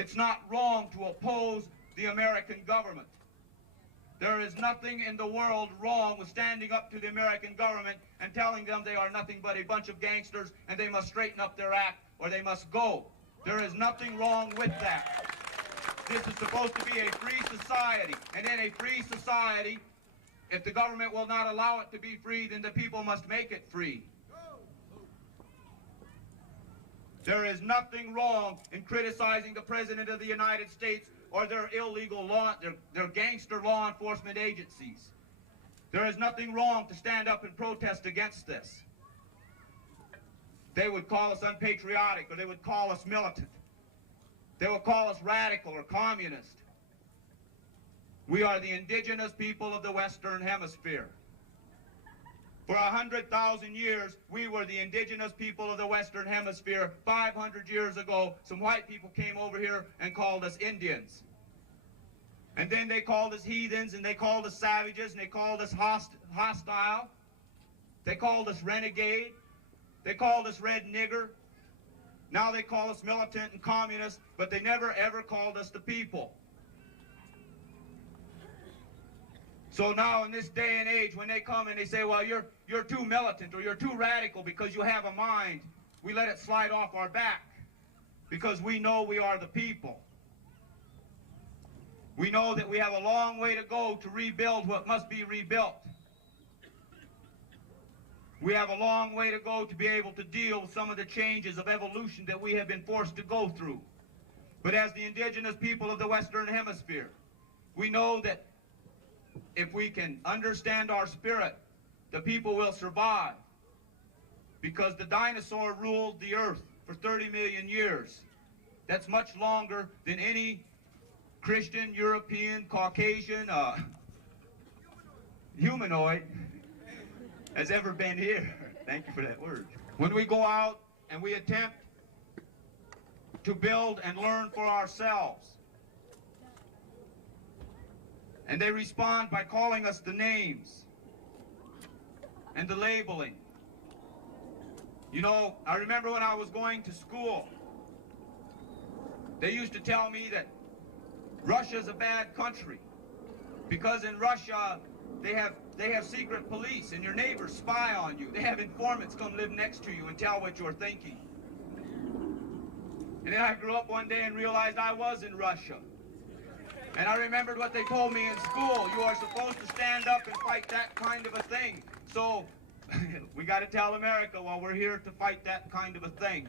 It's not wrong to oppose the American government. There is nothing in the world wrong with standing up to the American government and telling them they are nothing but a bunch of gangsters and they must straighten up their act or they must go. There is nothing wrong with that. This is supposed to be a free society, and in a free society, if the government will not allow it to be free, then the people must make it free. There is nothing wrong in criticizing the President of the United States or their illegal law, their gangster law enforcement agencies. There is nothing wrong to stand up and protest against this. They would call us unpatriotic, or they would call us militant. They would call us radical or communist. We are the indigenous people of the Western Hemisphere. For 100,000 years, we were the indigenous people of the Western Hemisphere. 500 years ago, some white people came over here and called us Indians. And then they called us heathens, and they called us savages, and they called us hostile. They called us renegade. They called us red nigger. Now they call us militant and communist, but they never ever called us the people. So now in this day and age, when they come and they say, well, you're too militant or you're too radical because you have a mind, we let it slide off our back because we know we are the people. We know that we have a long way to go to rebuild what must be rebuilt. We have a long way to go to be able to deal with some of the changes of evolution that we have been forced to go through. But as the indigenous people of the Western Hemisphere, we know that if we can understand our spirit, the people will survive. Because the dinosaur ruled the earth for 30 million years. That's much longer than any Christian, European, Caucasian, humanoid has ever been here. Thank you for that word. When we go out and we attempt to build and learn for ourselves, and they respond by calling us the names and the labeling. You know, I remember when I was going to school, they used to tell me that Russia's a bad country because in Russia they have secret police and your neighbors spy on you. They have informants come live next to you and tell what you're thinking. And then I grew up one day and realized I was in Russia. And I remembered what they told me in school. You are supposed to stand up and fight that kind of a thing. So we got to tell America, well, we're here to fight that kind of a thing.